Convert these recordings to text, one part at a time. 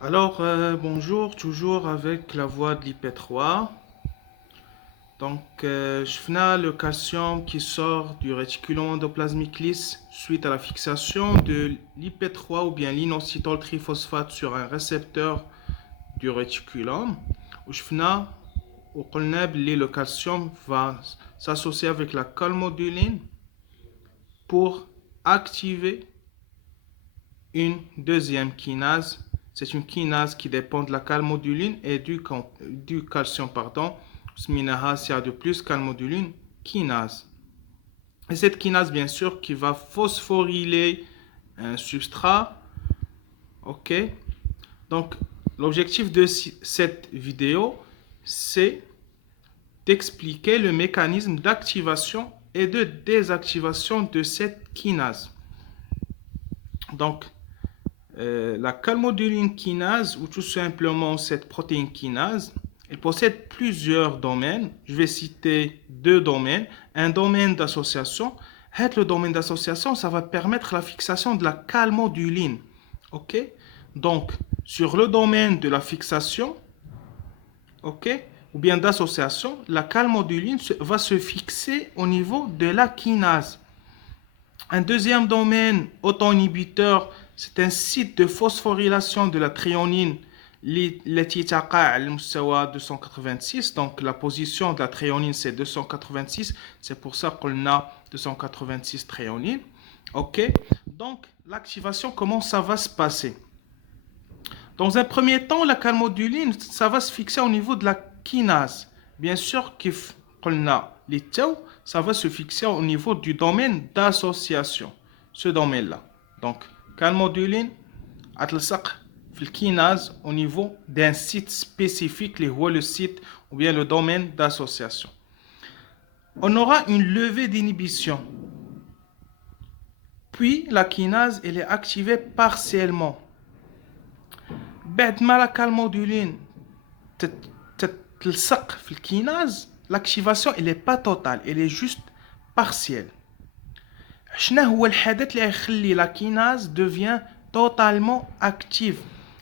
Alors, bonjour, toujours avec la voix de l'IP3. Donc, je finis le calcium qui sort du réticulum endoplasmique lisse suite à la fixation de l'IP3 ou bien l'inositol triphosphate sur un récepteur du réticulum. Je finis au colneb, le calcium va s'associer avec la calmoduline pour activer une deuxième kinase. C'est une kinase qui dépend de la calmoduline et du calcium, pardon. Sminaha, de plus calmoduline kinase. Et cette kinase, bien sûr, qui va phosphoryler un substrat. Ok. Donc, l'objectif de cette vidéo, c'est d'expliquer le mécanisme d'activation et de désactivation de cette kinase. Donc, la calmoduline kinase, ou tout simplement cette protéine kinase, elle possède plusieurs domaines. Je vais citer deux domaines. Un domaine d'association. Le domaine d'association, ça va permettre la fixation de la calmoduline. OK? Donc, sur le domaine de la fixation, OK, ou bien d'association, la calmoduline va se fixer au niveau de la kinase. Un deuxième domaine auto-inhibiteur, c'est un site de phosphorylation de la thréonine التي تقع على المستوى 286. Donc la position de la thréonine c'est 286, c'est pour ça qu'on a 286 thréonine. Ok, donc l'activation, comment ça va se passer? Dans un premier temps, la calmoduline, ça va se fixer au niveau de la kinase. Bien sûr, ça va se fixer au niveau du domaine d'association. Ce domaine-là. Donc, calmoduline, kinase au niveau d'un site spécifique, le site ou bien le domaine d'association. On aura une levée d'inhibition. Puis, la kinase, elle est activée partiellement. بعد ما لا كالمودولين تتلصق في الكيناز l'activation elle est pas totale, elle est juste partielle. شنو هو الحدث اللي يخلي la kinase devient totalement active?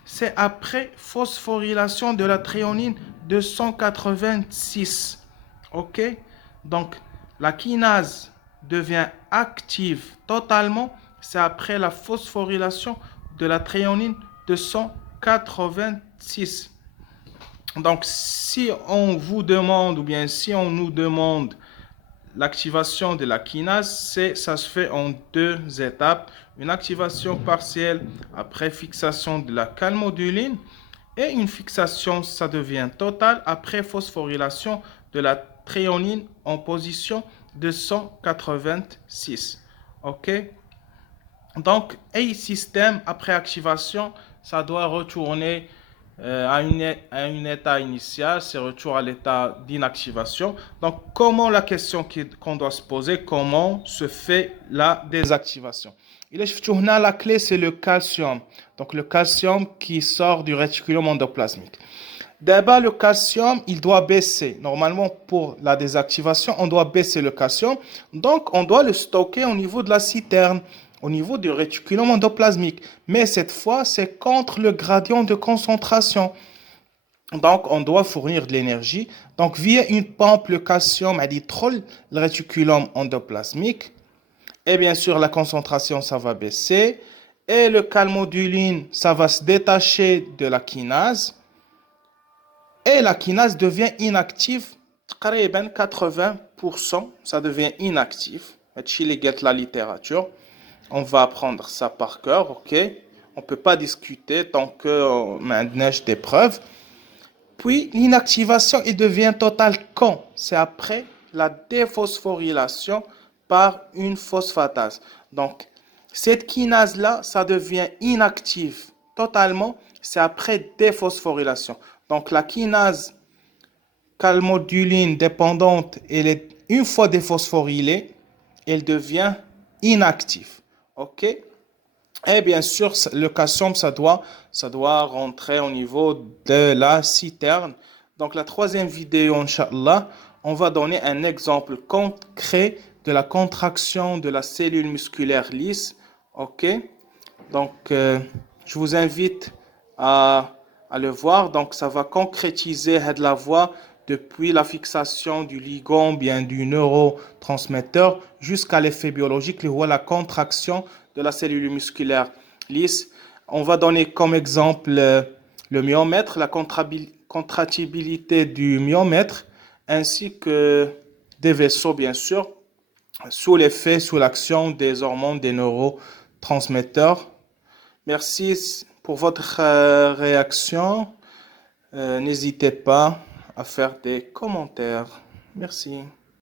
C'est après phosphorylation de la thréonine 286. Ok, donc la kinase devient active totalement, c'est après la phosphorylation de la thréonine 286. Donc, si on vous demande, ou bien si on nous demande l'activation de la kinase, ça se fait en deux étapes. Une activation partielle après fixation de la calmoduline et une fixation, ça devient totale après phosphorylation de la thréonine en position 286. OK? Donc, un système après activation, ça doit retourner à un état initial, c'est retour à l'état d'inactivation. Donc, la question qu'on doit se poser, comment se fait la désactivation? La clé, c'est le calcium. Donc, le calcium qui sort du réticulum endoplasmique. D'abord, le calcium, il doit baisser. Normalement, pour la désactivation, on doit baisser le calcium. Donc, on doit le stocker au niveau de la citerne, au niveau du réticulum endoplasmique. Mais cette fois, c'est contre le gradient de concentration. Donc, on doit fournir de l'énergie. Donc, via une pompe, le calcium a dit le réticulum endoplasmique. Et bien sûr, la concentration, ça va baisser. Et le calmoduline, ça va se détacher de la kinase. Et la kinase devient inactive, 80%, ça devient inactif. La littérature. On va apprendre ça par cœur, ok? On ne peut pas discuter tant qu'on a des preuves. Puis, l'inactivation, il devient totale quand? C'est après la déphosphorylation par une phosphatase. Donc, cette kinase-là, ça devient inactive totalement. C'est après déphosphorylation. Donc, la kinase calmoduline dépendante, une fois déphosphorylée, elle devient inactive. OK? Et bien sûr, le calcium, ça doit rentrer au niveau de la citerne. Donc, la troisième vidéo, Inch'Allah, on va donner un exemple concret de la contraction de la cellule musculaire lisse. OK? Donc, je vous invite à le voir. Donc, ça va concrétiser la voie depuis la fixation du ligand, bien du neurotransmetteur, jusqu'à l'effet biologique, qui est la contraction de la cellule musculaire lisse. On va donner comme exemple le myomètre, la contractibilité du myomètre, ainsi que des vaisseaux, bien sûr, sous l'effet, sous l'action des hormones, des neurotransmetteurs. Merci pour votre réaction. N'hésitez pas à faire des commentaires. Merci.